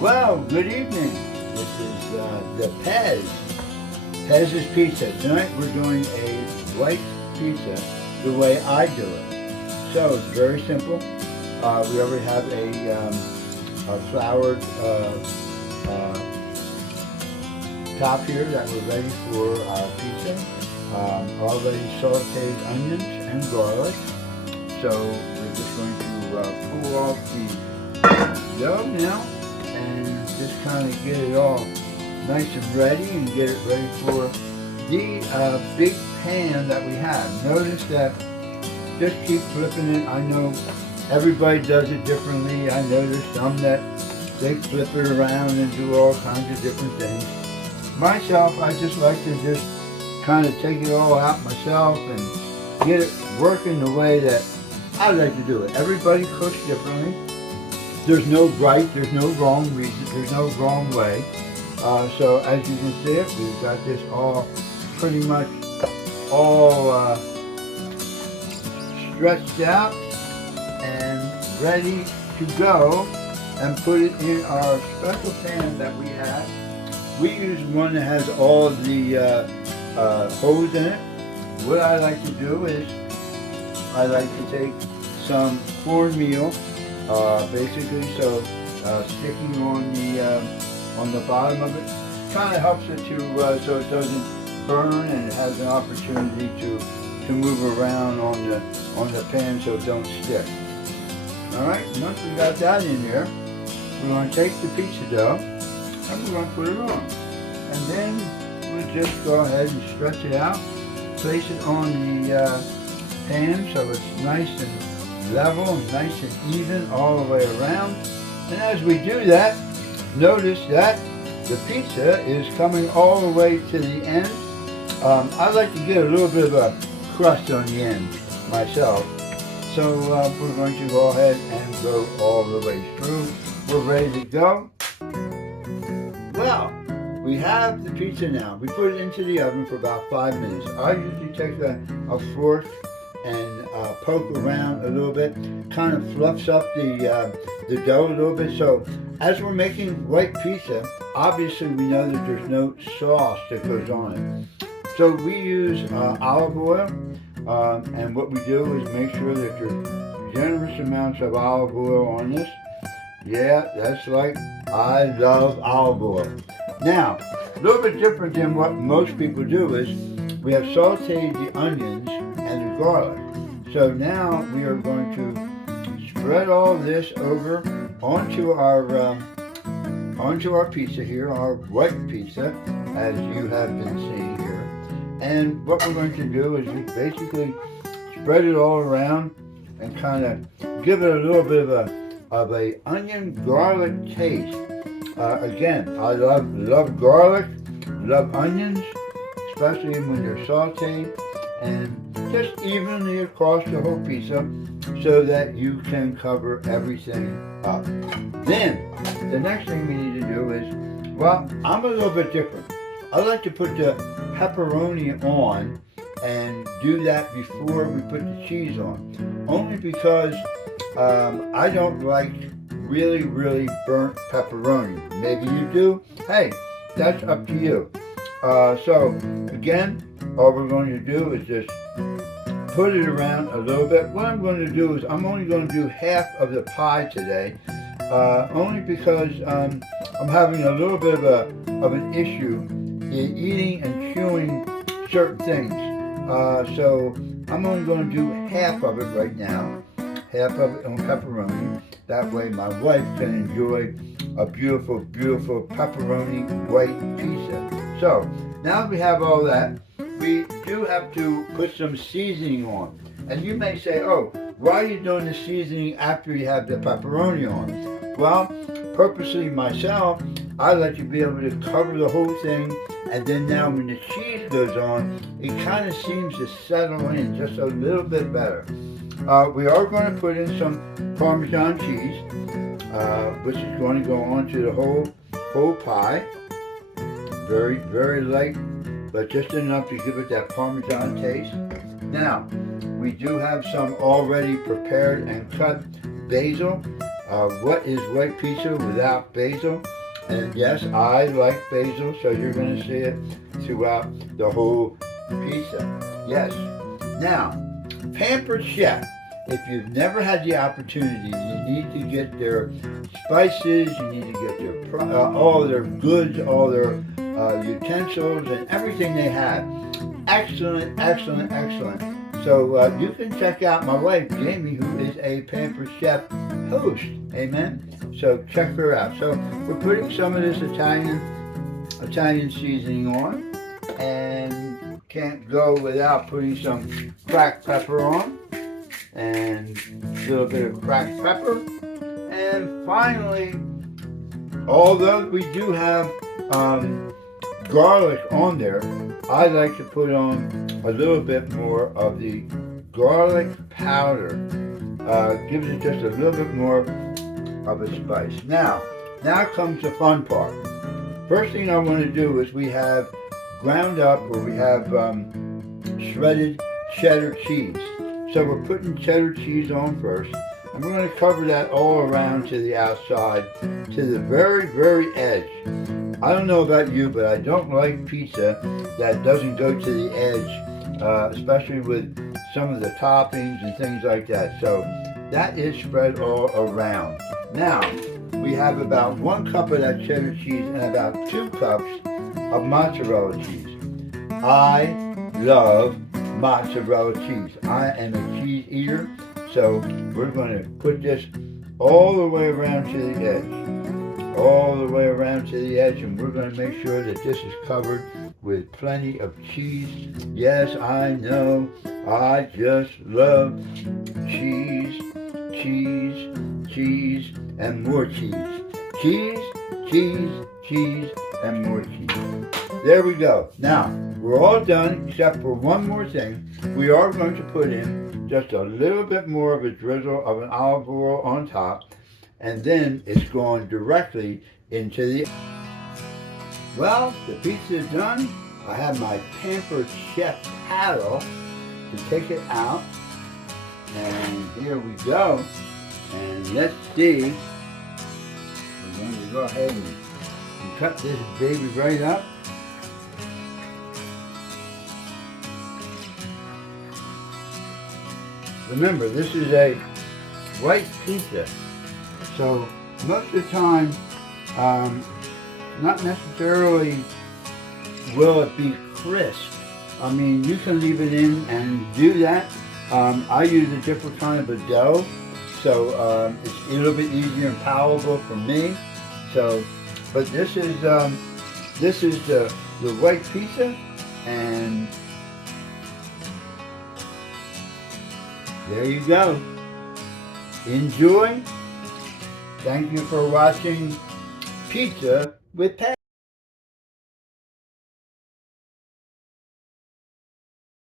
Well, good evening. This is the Pez's Pizza. Tonight we're doing a white pizza the way I do it. So it's very simple. We already have a floured top here that we're ready for our pizza. Already sauteed onions and garlic. So we're just going to pull off the dough now and just kind of get it all nice and ready and get it ready for the big pan that we have. Notice that just keep flipping it. I know everybody does it differently. I know there's some that they flip it around and do all kinds of different things. Myself, I just like to just kind of take it all out myself and get it working the way that I like to do it. Everybody cooks differently. There's no right, there's no wrong reason, there's no wrong way. So as you can see it, we've got this all pretty much all stretched out and ready to go, and put it in our special pan that we have. We use one that has all the holes in it. What I like to do is I like to take some cornmeal, basically, so sticking on the bottom of it kind of helps it to so it doesn't burn, and it has an opportunity to move around on the pan so it don't stick. All right, once we got that in there, we're going to take the pizza dough and we're going to put it on, and then we'll just go ahead and stretch it out, place it on the pan so it's nice and level and nice and even all the way around. And as we do that, notice that the pizza is coming all the way to the end. I like to get a little bit of a crust on the end myself. So we're going to go ahead and go all the way through. We're ready to go. Well, we have the pizza now. We put it into the oven for about 5 minutes. I usually take a fork and poke around a little bit, kind of fluffs up the dough a little bit. So as we're making white pizza, obviously we know that there's no sauce that goes on it. So we use olive oil, and what we do is make sure that there's generous amounts of olive oil on this. Yeah, that's right. I love olive oil. Now, a little bit different than what most people do is we have sauteed the onions and the garlic. So now we are going to spread all this over onto our pizza here, our white pizza, as you have been seeing here. And what we're going to do is just basically spread it all around and kind of give it a little bit of a onion garlic taste. Again, I love garlic, love onions, especially when they're sauteed, and just evenly across the whole pizza so that you can cover everything up. Then, the next thing we need to do is, well, I'm a little bit different. I like to put the pepperoni on and do that before we put the cheese on. Only because I don't like really burnt pepperoni. Maybe you do. Hey, that's up to you. So again, all we're going to do is just put it around a little bit. What I'm going to do is I'm only going to do half of the pie today, only because I'm having a little bit of an issue in eating and chewing certain things. So I'm only going to do half of it right now, half of it on pepperoni. That way my wife can enjoy a beautiful pepperoni white pizza. So now that we have all that, we do have to put some seasoning on. And you may say, oh, why are you doing the seasoning after you have the pepperoni on? Well, purposely myself, I like to be able to cover the whole thing, and then now when the cheese goes on, it kind of seems to settle in just a little bit better. We are going to put in some Parmesan cheese, which is going to go onto the whole pie. Very light, but just enough to give it that Parmesan taste. Now, we do have some already prepared and cut basil. what is white pizza without basil? And yes, I like basil, so you're going to see it throughout the whole pizza. Yes. Now, Pampered Chef. If you've never had the opportunity, you need to get their spices, you need to get their all their goods, all their utensils, and everything they have. Excellent, excellent, excellent. So you can check out my wife, Jamie, who is a Pampered Chef host. Amen. So check her out. So we're putting some of this Italian seasoning on, and can't go without putting some cracked pepper on, and a little bit of cracked pepper. And finally, although we do have garlic on there, I like to put on a little bit more of the garlic powder. Gives it just a little bit more of a spice. Now comes the fun part. First thing I want to do is we have ground up, or we have shredded cheddar cheese. So we're putting cheddar cheese on first, and we're going to cover that all around to the outside, to the very, very edge. I don't know about you, but I don't like pizza that doesn't go to the edge, especially with some of the toppings and things like that. So that is spread all around. Now, we have about 1 cup of that cheddar cheese and about 2 cups of mozzarella cheese. I love mozzarella cheese. I am a cheese eater, so we're going to put this all the way around to the edge. All the way around to the edge, and we're going to make sure that this is covered with plenty of cheese. Yes, I know, I just love cheese, cheese, cheese, and more cheese. Cheese, cheese, cheese, and more cheese. There we go. Now, we're all done except for one more thing. We are going to put in just a little bit more of a drizzle of an olive oil on top, and then it's going directly into the... Well, the pizza is done. I have my Pampered Chef paddle to take it out. And here we go. And let's see. We're going to go ahead and cut this baby right up. Remember, this is a white pizza. So most of the time, not necessarily will it be crisp. I mean, you can leave it in and do that. I use a different kind of a dough, so it's a little bit easier and palatable for me. So, but this is the white pizza, and there you go. Enjoy. Thank you for watching Pizza with Pat.